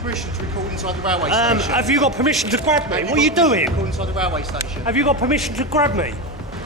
permission to record inside the railway station? Have you got permission to grab me? What are you doing? Record inside the railway station. Have you got permission to grab me?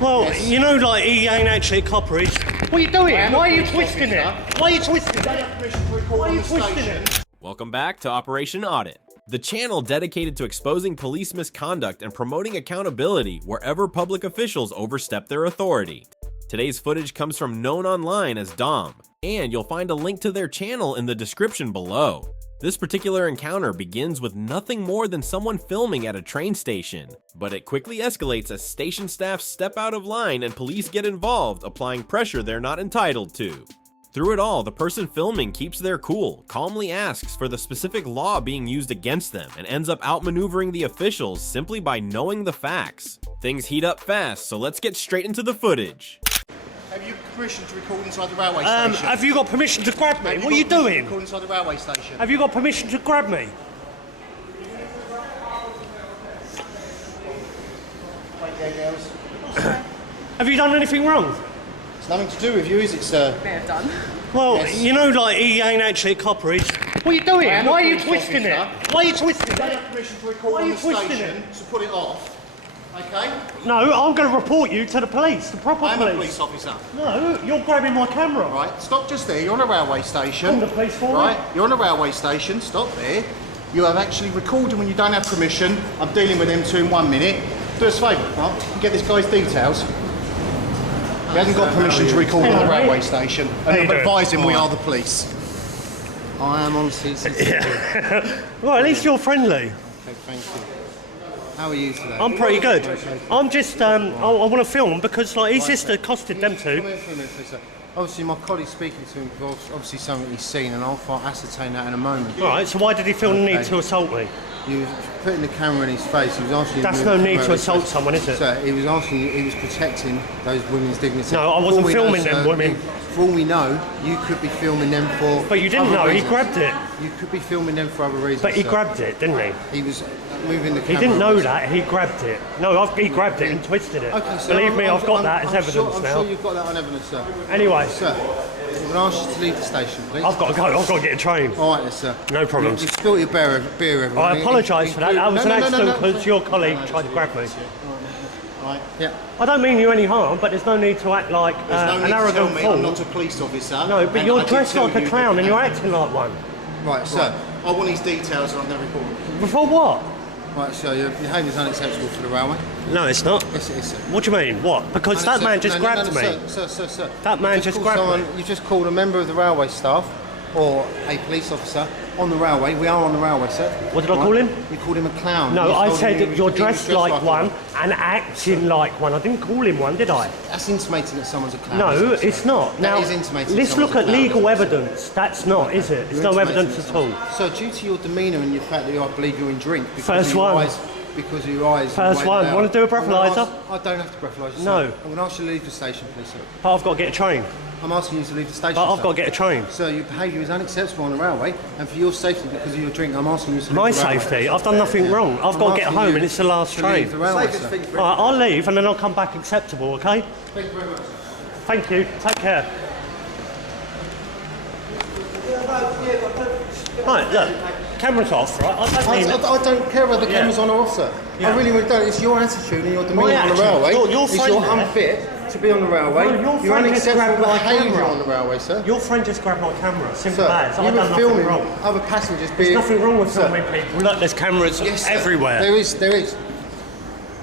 Well, Yes. you know, like, he ain't actually a copper. He's... What are you doing? am Why a are you police twisting it? officer. Why are you twisting I it? have permission to record Why are on you the twisting station. it? Welcome back to Operation Audit, the channel dedicated to exposing police misconduct and promoting accountability wherever public officials overstep their authority. Today's footage comes from known online as Dom, and you'll find a link to their channel in the description below. This particular encounter begins with nothing more than someone filming at a train station, but it quickly escalates as station staff step out of line and police get involved, applying pressure they're not entitled to. Through it all, the person filming keeps their cool, calmly asks for the specific law being used against them, and ends up outmaneuvering the officials simply by knowing the facts. Things heat up fast, so let's get straight into the footage. Have you permission to record inside the railway station? Have you got permission to grab me? Have What are you got permission to doing? record inside the railway station? Have you got permission to grab me? Wait there, girls. Have you done anything wrong? It's nothing to do with you, is it, sir? May have done. Well, Yes. you know, like, he ain't actually a copper. He's... What are you doing? I am a Why are you police twisting officer. it? Why are you twisting I it? have permission to record Why are on you the twisting station, so put it off. Okay? No, I'm going to report you to the police, the proper I'm a police. police officer. No, you're grabbing my camera. Right, stop just there. You're on a railway station. Call the police for me. Right, you're on a railway station. Stop there. You have actually recorded when you don't have permission. I'm dealing with them two in 1 minute. Do us a favour, Mark. Get this guy's details. He hasn't got permission to record on the Hello, mate. railway station. How And you I'm doing? advising we are the police. I am on CCTV. Well, at least you're friendly. Okay, thank you. How are you today? I'm pretty good. I'm just, I want to film because, like, he's just accosted them Come two. here for a minute, please, sir. Obviously, my colleague's speaking to him because obviously something he's seen, and I'll ascertain that in a moment. Right, so why did he feel the need Okay. to assault me? You was putting the camera in his face. He was asking. That's you no to need move to his assault face. someone, is it? Sir, he was asking you. He was protecting those women's dignity. No, I wasn't For all we know, filming them sir, women. For all we know, you could be filming them for. But you didn't other know, he reasons. grabbed it. You could be filming them for other reasons. But he sir. grabbed it, didn't he? He was moving the He camera. didn't know that, he grabbed it. No, he grabbed it and twisted it. Okay, sir. Believe me, I've got I'm- that as I'm evidence sure, I'm now. sure you've got that on evidence, sir. Anyway, Sir, I'm going to ask you to leave the station, please. I've got to go, I've got to get a train. All right, then, sir. No problems. You've spilled your beer everywhere. I apologise for that, that was an accident because no. your colleague tried to grab me. Right. Yeah. I don't mean you any harm, but there's no need to act like There's no an need to tell arrogant me fool. I'm not a police officer. No, but and you're I did dressed tell like a you clown that- and you're acting like one. Right, sir. I want his details and I'm going to record him. Before what? Right, sir. Your behaviour is unacceptable for the railway. No, it's not. Yes, it is, sir. What do you mean? What? Because that man just grabbed me. Sir. That man You just called grabbed me. You just called a member of the railway staff or a police officer on the railway. We are on the railway, sir. What did I call him? You called him a clown. No, You I told him said he that was- you're he was dressed like one one. and acting like one. I didn't call him one, did I? That's intimating that someone's a clown. No, isn't it, sir? it's not. That Now, is intimating let's someone's look a at clown, legal isn't it, sir? evidence. That's not, is it? There's You're no intimating evidence at someone. all. So, due to your demeanour and the fact that I believe you're in drink, because First of your one. eyes, because of your eyes. First the way one. they Wanna are. do a I'm gonna breathalyser? ask- I don't have to breathalyse you. No. Sir. I'm going to ask you to leave the station, please, sir. But I've got to get a train. I'm asking you to leave the station. But I've sir. got to get a train. Sir, your behaviour is unacceptable on the railway, and for your safety, because of your drink, I'm asking you to leave My the railway. safety? I've done nothing wrong. I've I'm got to get asking home you and it's the last to train. leave the railway, sir. All right, I'll leave and then I'll come back acceptable, okay? Thank you very much. Thank you. Take care. Right, look. Camera's off, right? I don't mean... I don't care whether the Yeah. camera's on or off, sir. Yeah. I really don't. It's your attitude and your demeanour My on the attitude? railway. Your It's friend you're there. unfit to be on the railway. Well, your You're friend just unacceptable grabbed my behaviour camera. on the railway, sir. Your friend just grabbed my camera. Simple Sir, as. I've you done were nothing filming wrong. other passengers There's being... nothing wrong with Sir, filming people. Look, there's cameras Yes, sir. everywhere. There is.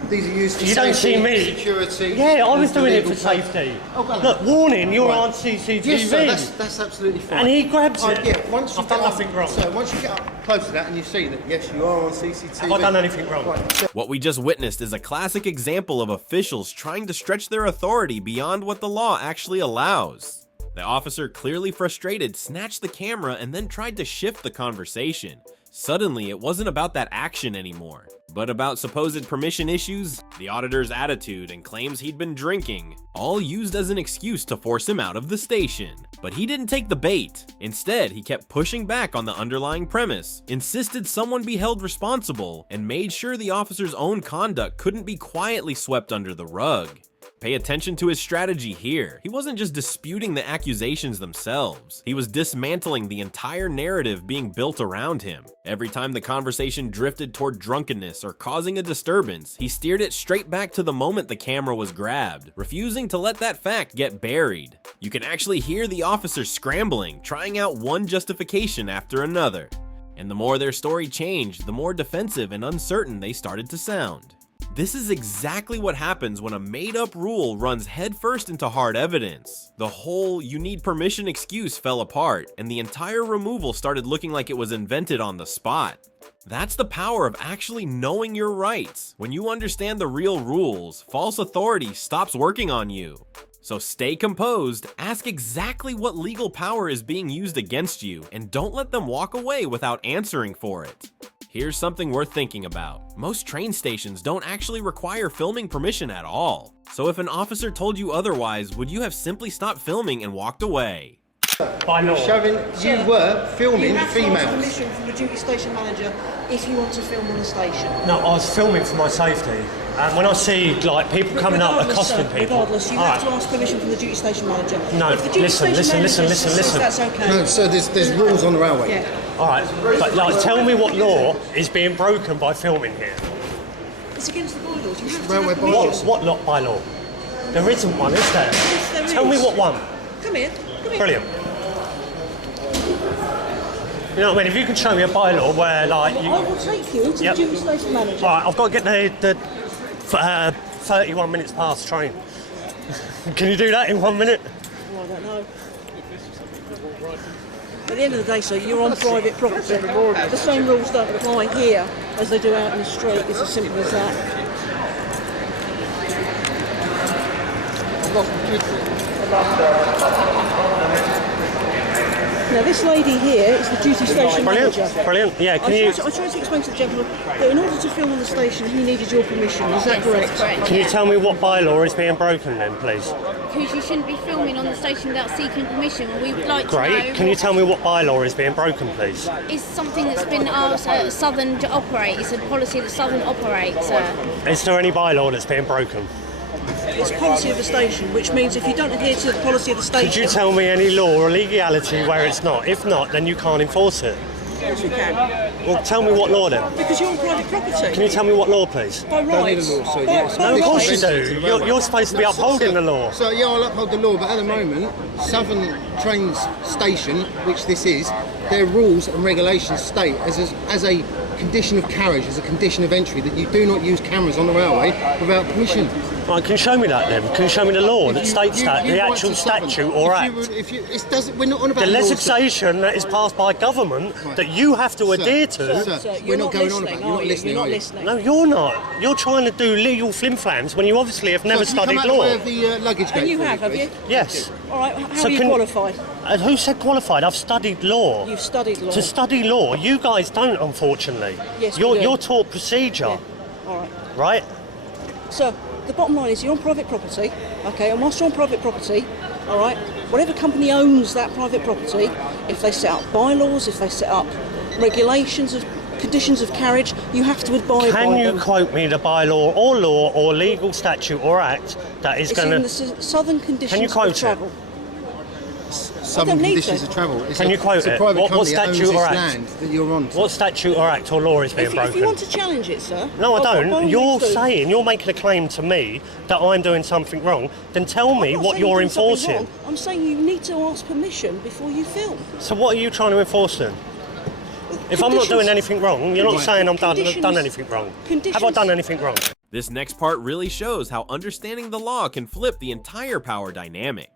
These are used for You don't safety, see me. security. Yeah, I and was doing it for legal safety. Oh, go on. Look, warning, you're Right. on CCTV. Yes, sir, that's absolutely fine. And he grabs it. Yeah, once you I've done get up- nothing wrong. So once you get up close to that and you see that, yes, you are on CCTV. Have I done anything wrong? Right, sir. What we just witnessed is a classic example of officials trying to stretch their authority beyond what the law actually allows. The officer, clearly frustrated, snatched the camera and then tried to shift the conversation. Suddenly, it wasn't about that action anymore, but about supposed permission issues, the auditor's attitude, and claims he'd been drinking, all used as an excuse to force him out of the station. But he didn't take the bait. Instead, he kept pushing back on the underlying premise, insisted someone be held responsible, and made sure the officer's own conduct couldn't be quietly swept under the rug. Pay attention to his strategy here. He wasn't just disputing the accusations themselves. He was dismantling the entire narrative being built around him. Every time the conversation drifted toward drunkenness or causing a disturbance, he steered it straight back to the moment the camera was grabbed, refusing to let that fact get buried. You can actually hear the officers scrambling, trying out one justification after another. And the more their story changed, the more defensive and uncertain they started to sound. This is exactly what happens when a made-up rule runs headfirst into hard evidence. The whole "you need permission" excuse fell apart, and the entire removal started looking like it was invented on the spot. That's the power of actually knowing your rights. When you understand the real rules, false authority stops working on you. So stay composed, ask exactly what legal power is being used against you, and don't let them walk away without answering for it. Here's something worth thinking about. Most train stations don't actually require filming permission at all. So if an officer told you otherwise, would you have simply stopped filming and walked away? By law. Showing you were filming You have to ask females. permission from the duty station manager if you want to film on the station. No, I was filming for my safety. And when I see like people coming up Regardless, accosting sir, people. Regardless, you have to ask permission from the duty station manager. No, if the duty listen, station listen, manager listen, says listen. That's okay. No, so there's rules on the railway. Yeah. Alright, but like tell me what law is being broken by filming here. It's against the bylaws. You have to Railway have permission. What law by law? There isn't one, is there? Yes, there Tell me is. what one. Come here. Come here. Brilliant. You know what I mean? If you can show me a bylaw where like you... I will take you to Yep. the duty station manager. Alright, I've got to get the 31 minutes past train. Can you do that in 1 minute? Oh, I don't know. At the end of the day, sir, you're on private property. The same rules don't apply here as they do out in the street. It's as simple as that. Now, this lady here is the duty station Brilliant, manager. brilliant. Yeah, can you... I tried to explain to the gentleman that in order to film on the station, he needed your permission. Is that correct? Can you tell me what bylaw is being broken then, please? Because you shouldn't be filming on the station without seeking permission. We would like to Great. know Can you tell me what bylaw is being broken, please? is something that's been asked Southern to operate. It's a policy that Southern operates. Is there any bylaw that's being broken? It's policy of the station, which means if you don't adhere to the policy of the station... Could you tell me any law or legality where it's not? If not, then you can't enforce it. Of course we can. Well, tell me what law then. Because you're on private property. Can you tell me what law, please? By rights. need a law, so By- yes. by No, of course you rights. do. You're supposed to be upholding the law. So yeah, I'll uphold the law, but at the moment, Southern Trains Station, which this is, their rules and regulations state as a condition of carriage, as a condition of entry, that you do not use cameras on the railway without permission. Right, can you show me that then? Can you show me the law that states that, the write actual to Southern. statute or If act? you would- if you- it doesn't- we're not on about The laws. legislation that is passed by government that you have to adhere to. Sir, Sir, we're you're not not going on listening, about. You're not are you? listening. You're not are you? listening. No, you're not. You're trying to do legal flimflams when you obviously have never So can studied you come out law. the way of the luggage gate And you for me, have please? you? Yes. All right, how So are you can- qualified? Who said qualified? I've studied law. You've studied law. To study law, you guys don't, unfortunately. Yes, we you're, do. you're taught procedure, Yeah. All right. right? So, the bottom line is you're on private property, okay, and whilst you're on private property, all right, whatever company owns that private property, if they set up bylaws, if they set up regulations of conditions of carriage, you have to abide by Can you them. quote me the bylaw or law or legal statute or act that is It's going in the to... Southern Conditions Can you quote of it? Travel. Southern need conditions to. of travel. It's Can you quote it's a it? private What company that owns statute or this act? land that you're on. What statute or act or law is being If broken? you want to challenge it, sir. No, I by all don't. means You're do. saying, you're making a claim to me that I'm doing something wrong. Then tell me I'm not what saying you're doing something enforcing. wrong. I'm saying you need to ask permission before you film. So what are you trying to enforce then? If I'm not Conditions- doing anything wrong, you're not Right. saying I've done Conditions- anything wrong. Have I conditions- done anything wrong? This next part really shows how understanding the law can flip the entire power dynamic.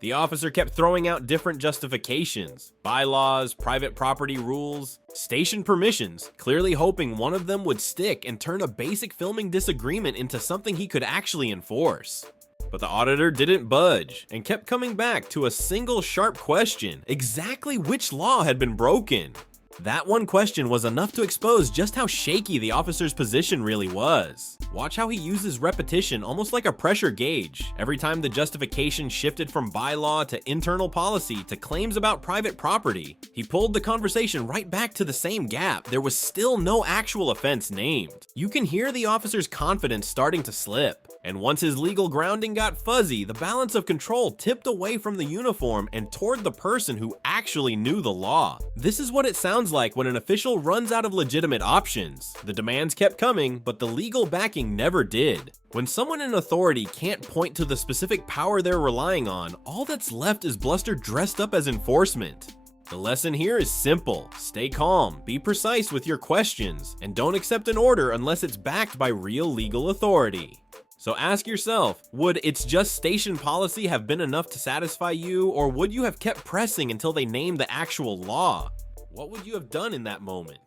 The officer kept throwing out different justifications, bylaws, private property rules, station permissions, clearly hoping one of them would stick and turn a basic filming disagreement into something he could actually enforce. But the auditor didn't budge and kept coming back to a single sharp question: exactly which law had been broken? That one question was enough to expose just how shaky the officer's position really was. Watch how he uses repetition almost like a pressure gauge. Every time the justification shifted from bylaw to internal policy to claims about private property, he pulled the conversation right back to the same gap. There was still no actual offense named. You can hear the officer's confidence starting to slip. And once his legal grounding got fuzzy, the balance of control tipped away from the uniform and toward the person who actually knew the law. This is what it sounds like when an official runs out of legitimate options. The demands kept coming, but the legal backing never did. When someone in authority can't point to the specific power they're relying on, all that's left is bluster dressed up as enforcement. The lesson here is simple. Stay calm, be precise with your questions, and don't accept an order unless it's backed by real legal authority. So ask yourself, would "it's just station policy" have been enough to satisfy you, or would you have kept pressing until they named the actual law? What would you have done in that moment?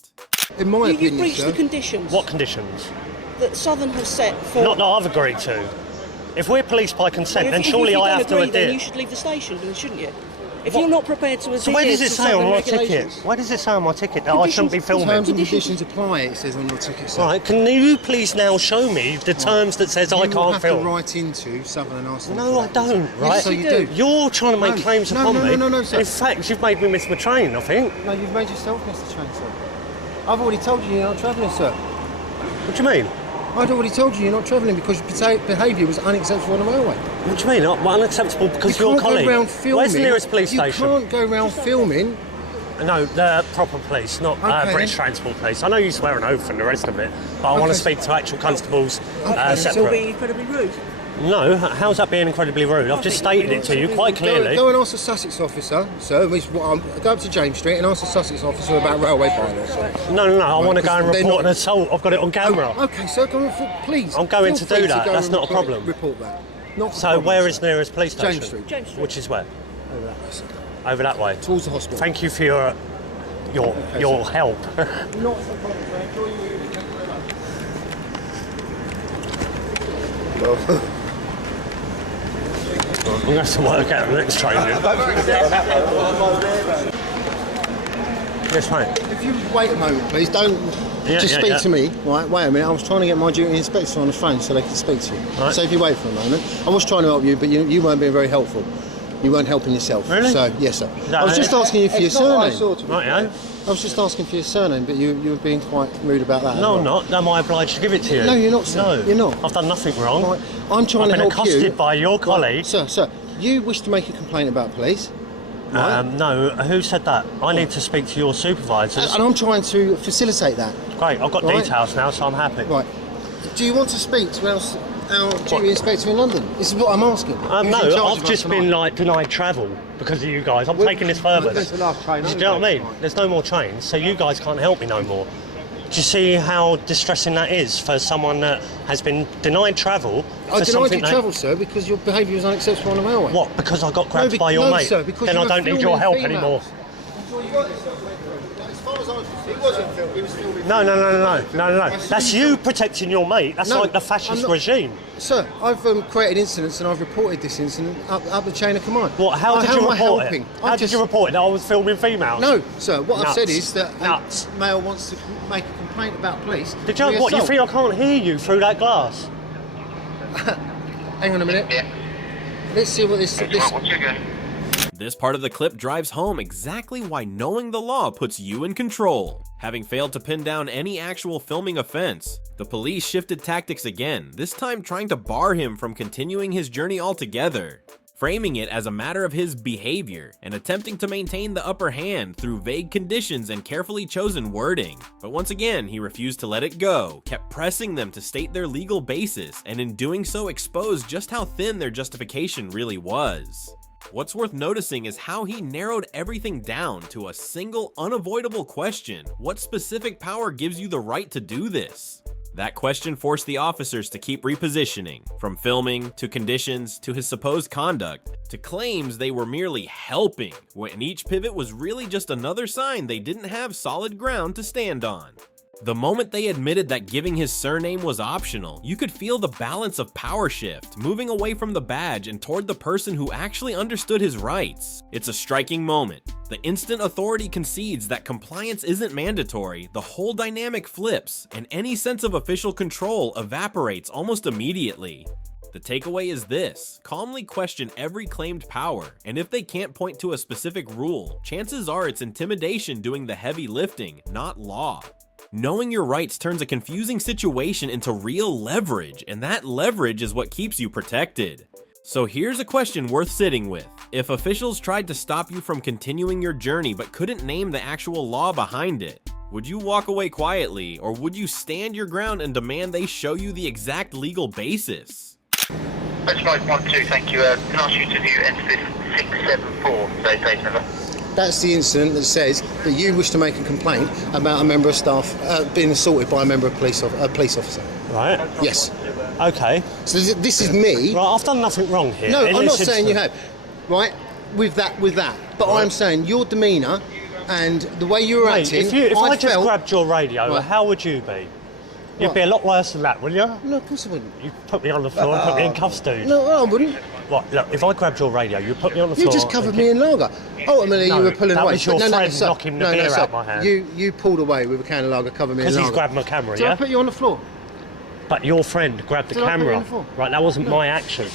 In my You opinion, breached sir, the conditions What conditions? that Southern have set for. Not that I've agreed to. If we're policed by consent, then surely I have to Then adhere. you should leave the station, then shouldn't you? If you're not prepared to adhere So where does to it say on Southern my ticket? regulations. Where does it say on my ticket that I shouldn't be filming? terms and conditions apply, it says on your ticket, sir. Right, can you please now show me the terms that says I You can't have film? to write into Southern and ask them No, for I that. don't, right? Yes, so you do. You're trying to make No, claims no, upon no, me. no, no, sir. In fact, you've made me miss my train, I think. No, you've made yourself miss the train, sir. I've already told you you're not travelling, sir. What do you mean? I'd already told you you're not travelling because your behaviour was unacceptable on the railway. What do you mean? Well, unacceptable because You you're a can't colleague. go round filming. Where's the nearest police station? You can't go round filming. No, the proper police, not Okay, British then. Transport Police. I know you swear an oath and the rest of it, but I want to Okay. speak to actual constables Okay, Still separate. being incredibly rude. No, how's that being incredibly rude? I've just stated it to you quite clearly. Go and ask the Sussex officer, sir. Go up to James Street and ask the Sussex officer about railway bylaws, sir. No, I want to go and because they're report not- an assault. I've got it on camera. Okay, sir, go and please. I'm going feel to do free that, go that's and not a report- problem. Report that. Not a So problem, where sir. is the nearest police station? James Street. James Street. Which is where? Over that way, sir. Over that way. Towards the hospital. Thank you for your help. Not a problem, sir. Enjoy your evening. I'm going to have to work out the next train. Yes, mate. If you wait a moment, please, don't just speak to me. Right, wait a minute. I was trying to get my duty inspector on the phone so they could speak to you. Right. So if you wait for a moment, I was trying to help you, but you weren't being very helpful. You weren't helping yourself. Really? So yes, sir. that I was it? just asking you for your surname. Right, yeah? I was just asking for your surname, but you were being quite rude about that. No, as I'm well. not. Am I obliged to give it to you? No, you're not, sir. No. You're not. I've done nothing wrong. Right. I'm trying I've to been help you. accosted by your colleague. Sir, you wish to make a complaint about police. Right? No, who said that? I need to speak to your supervisors. And I'm trying to facilitate that. Great, I've got Right. details now, so I'm happy. Right. Do you want to speak to our duty inspector in London? This is what I'm asking. Who's in charge No, of I've us just tonight? been denied travel because of you guys. I'm taking this further. That's the last train. Do you know what I mean? There's no more trains, so you guys can't help me no more. Do you see how distressing that is for someone that has been denied travel for I denied something you travel, sir, because your behaviour was unacceptable on the railway. What? Because I got grabbed by your no, mate? sir, because then you I were don't need filming your help females. anymore. As far as he wasn't filming, he was filming. No. That's you protecting your mate. That's No, like the I'm fascist not- regime. Sir, I've created incidents and I've reported this incident up the chain of command. What? How did you am I report helping? it? I'm How did just- you report it? That I was filming females? No, sir. What I've said Nuts. is that Nuts. a male wants to make a complaint about police. Did you? What? You assault. think I can't hear you through that glass? Hang on a minute. Yeah. Let's see what this. This part of the clip drives home exactly why knowing the law puts you in control. Having failed to pin down any actual filming offense, the police shifted tactics again, this time trying to bar him from continuing his journey altogether, framing it as a matter of his behavior and attempting to maintain the upper hand through vague conditions and carefully chosen wording. But once again, he refused to let it go, kept pressing them to state their legal basis, and in doing so exposed just how thin their justification really was. What's worth noticing is how he narrowed everything down to a single unavoidable question: what specific power gives you the right to do this? That question forced the officers to keep repositioning, from filming, to conditions, to his supposed conduct, to claims they were merely helping, when each pivot was really just another sign they didn't have solid ground to stand on. The moment they admitted that giving his surname was optional, you could feel the balance of power shift, moving away from the badge and toward the person who actually understood his rights. It's a striking moment. The instant authority concedes that compliance isn't mandatory, the whole dynamic flips, and any sense of official control evaporates almost immediately. The takeaway is this: calmly question every claimed power, and if they can't point to a specific rule, chances are it's intimidation doing the heavy lifting, not law. Knowing your rights turns a confusing situation into real leverage, and that leverage is what keeps you protected. So here's a question worth sitting with. If officials tried to stop you from continuing your journey but couldn't name the actual law behind it, would you walk away quietly, or would you stand your ground and demand they show you the exact legal basis? Specialised 1-2, thank you. Can I ask you to view entity 674, today's page number? That's the incident that says that you wish to make a complaint about a member of staff being assaulted by a member of police officer. Right. Yes. Okay. So this is me. Right, I've done nothing wrong here. No, In I'm this not saying you instance. have. Right. With that. But Right. I'm saying your demeanour and the way you were Mate, acting. if I just felt, grabbed your radio, Right. how would you be? You'd Right. be a lot worse than that, wouldn't you? No, of course I wouldn't. You put me on the floor and put me in cuffs, dude. No, I wouldn't. What? Look, if I grabbed your radio, you put me on the You floor. just covered and me in lager. Ultimately, No, you were pulling that away. was your But friend sir, knocking the beer sir. out my hand. You pulled away with a can of lager, covered me in Because lager. he's grabbed my camera, Did yeah? I put you on the floor? But your friend grabbed the Did I put you camera. on the floor? Right, that wasn't my action.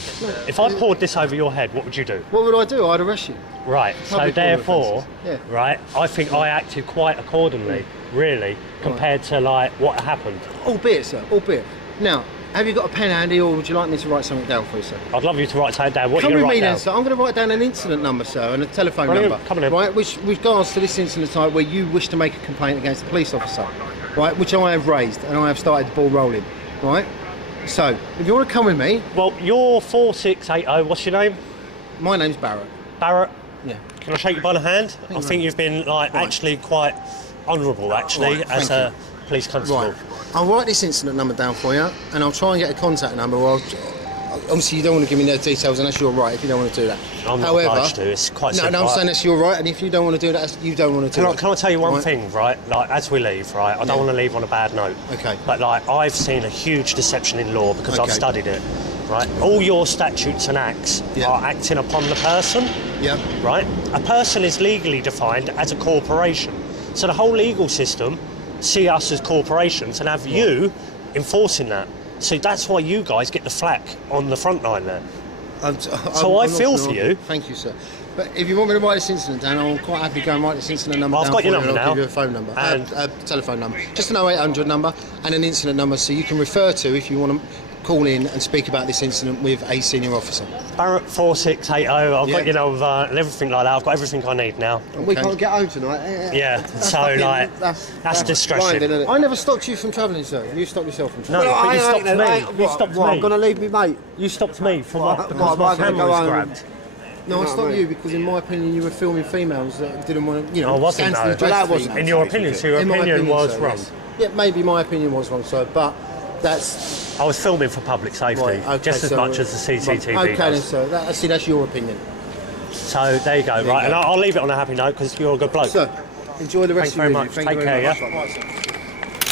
If I poured this over your head, what would you do? What would I do? I'd arrest you. Right, so Public order therefore, offences, yeah. right, I think I acted quite accordingly, really, compared to like what happened. Albeit, sir, albeit. Now, have you got a pen handy, or would you like me to write something down for you, sir? I'd love you to write something down. What Come you with write me down? then, sir. I'm going to write down an incident number, sir, and a telephone Brilliant. number. Come on in. Right, which regards to this incident type where you wish to make a complaint against a police officer, right, which I have raised, and I have started the ball rolling, right? So, if you want to come with me, Well, you're 4680. What's your name? my name's Barrett. Barrett. Yeah. Can I shake you by the hand? I think you've been like actually quite honourable, actually, Right, as thank a police constable. Right. I'll write this incident number down for you, and I'll try and get a contact number. Or obviously, you don't want to give me their details unless you're right. If you don't want to do that, I'm not however, obliged to. It's quite no, simple. I'm saying that's your right, and if you don't want to do that, you don't want to do it. Can I tell you one Right. thing, right? Like, as we leave, right? I don't want to leave on a bad note. Okay. But like, I've seen a huge deception in law because I've Okay. studied it. Right? All your statutes and acts Yeah. are acting upon the person. Yeah. Right? A person is legally defined as a corporation. So the whole legal system see us as corporations and have you enforcing that. So that's why you guys get the flack on the front line there. I I feel for you. Thank you, sir. But if you want me to write this incident down, I'm quite happy to go and write this incident number Well, I've down got your for you, number and I'll now. give you a phone number, And- telephone number. Just an 0800 number and an incident number so you can refer to if you want to call in and speak about this incident with a senior officer. Barrett 4680, I've Yeah. got your number and everything like that. I've got everything I need now. We can't get home tonight. Yeah, so fucking- like, that's distressing. blinding, isn't it? I never stopped you from travelling, sir. You stopped yourself from No, travelling. but you stopped me. You stopped I'm me. going to leave me, mate. You stopped me from what? What, Because am I my gonna camera go was home? grabbed. No, I know stopped what I mean? you because, in my opinion, you were filming females that didn't want to, I wasn't, scantily though. dressed That wasn't- females. In your opinion, so your In my opinion was sir, wrong. yes. Yeah, maybe my opinion was wrong, sir, but that's... I was filming for public safety, Right, okay, just as so- much as the CCTV Okay then, does. sir. See, that's your opinion. So there you go, you right? go. And I'll leave it on a happy note because you're a good bloke. Sir, enjoy the rest Thanks very of your much. evening. Thank Take you very care, much. yeah? Right,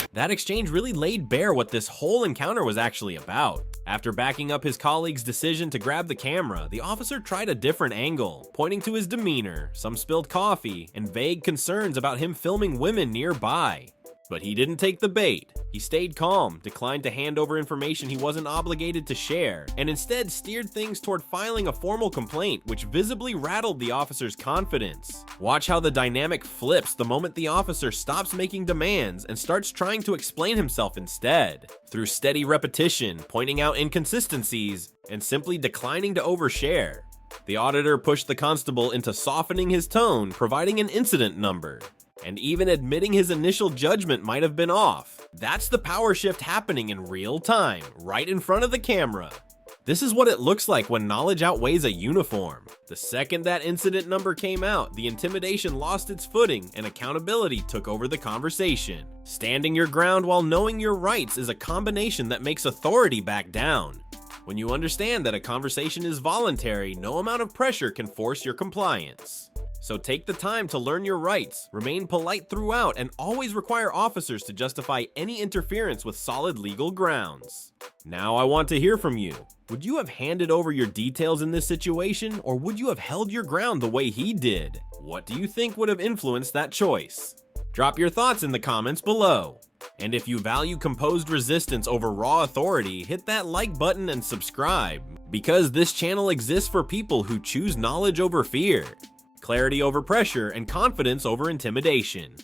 sir. That exchange really laid bare what this whole encounter was actually about. After backing up his colleague's decision to grab the camera, the officer tried a different angle, pointing to his demeanor, some spilled coffee, and vague concerns about him filming women nearby. But he didn't take the bait. He stayed calm, declined to hand over information he wasn't obligated to share, and instead steered things toward filing a formal complaint, which visibly rattled the officer's confidence. Watch how the dynamic flips the moment the officer stops making demands and starts trying to explain himself instead. Through steady repetition, pointing out inconsistencies, and simply declining to overshare, the auditor pushed the constable into softening his tone, providing an incident number, and even admitting his initial judgment might have been off. That's the power shift happening in real time, right in front of the camera. This is what it looks like when knowledge outweighs a uniform. The second that incident number came out, the intimidation lost its footing and accountability took over the conversation. Standing your ground while knowing your rights is a combination that makes authority back down. When you understand that a conversation is voluntary, no amount of pressure can force your compliance. So take the time to learn your rights, remain polite throughout, and always require officers to justify any interference with solid legal grounds. Now I want to hear from you. Would you have handed over your details in this situation, or would you have held your ground the way he did? What do you think would have influenced that choice? Drop your thoughts in the comments below. And if you value composed resistance over raw authority, hit that like button and subscribe, because this channel exists for people who choose knowledge over fear, clarity over pressure, and confidence over intimidation.